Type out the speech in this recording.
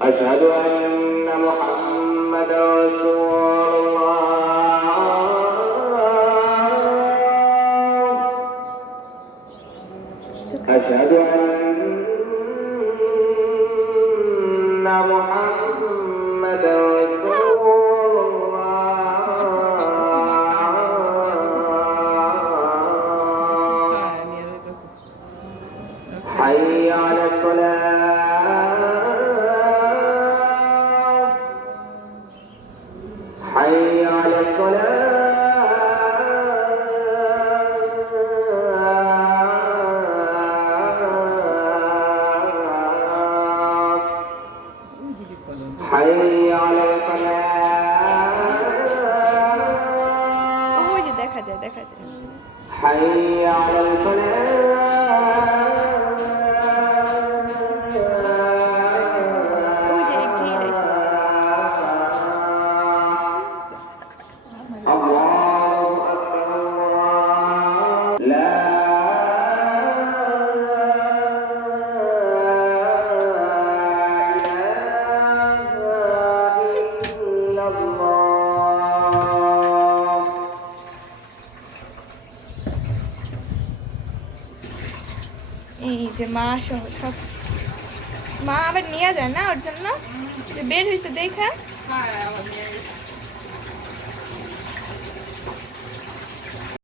أشهد أن محمدا رسول الله أشهد أن محمدا رسول الله حي على الصلاة حي على الصلاة حي على الفلاح ওই যে দেখা যায় حي على ওই যে গ্রিল আছে الله أكبر الله لا إله إلا الله এই যে মা সহ সব মা আবার নিয়ে যায় না ওর জন্য যে বের হয়েছে দেখা